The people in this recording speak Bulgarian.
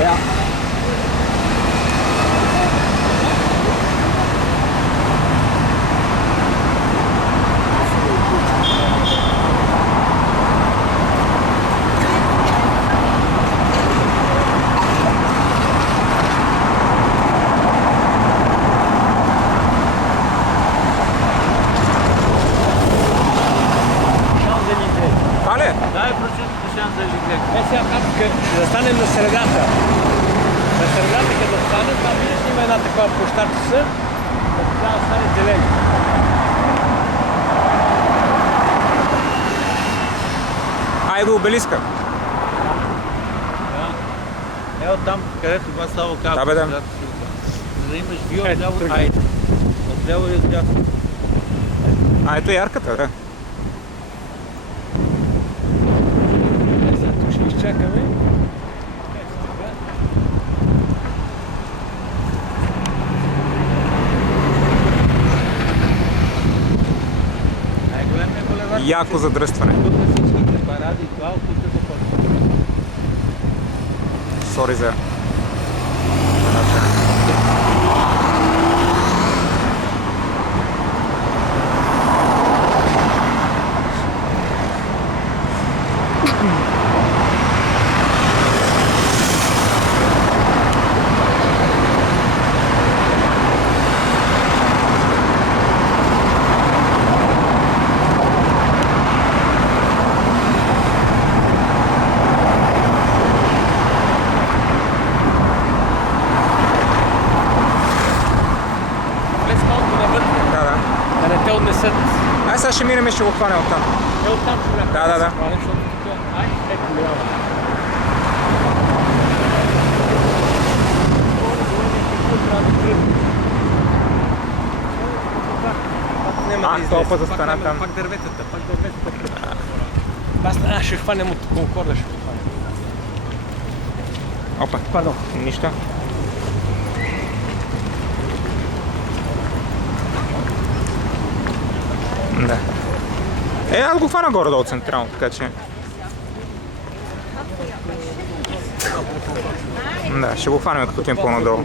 Ja. Але? Дай прочут Шанзелизе. Сега как ще застанем на средата. На средата, като застанем, там видиш има една такава площадчица, като трябва да стане зелено. Ай го обелиска. Да. Ето там, където Вацлава казва. Да, бе, да. За да имаш вие отляво, отляво и отляво. А, ето и арката, да. Сега тук ще изчакаме. Ето така. Най-големият булевард. Яко задръстване. Тук всичките паради и това, от тук започва. Сори за... Влез малко навътре, Да, да. да не те отнесат. Ай, сега ще минем и ще го хванем оттам. Е, оттам ще бяха. Да, да, да. Защото тук, ай, ето голяма. Този път застана там. Пак дърветата, пак дърветата. Аз ще хванем от Конкорда, ще го хванем. Опа. Пардон. Нищо. Да. Аз го хвана горе-долу централно, така че... Да, ще го хванем като отидем по-надолу.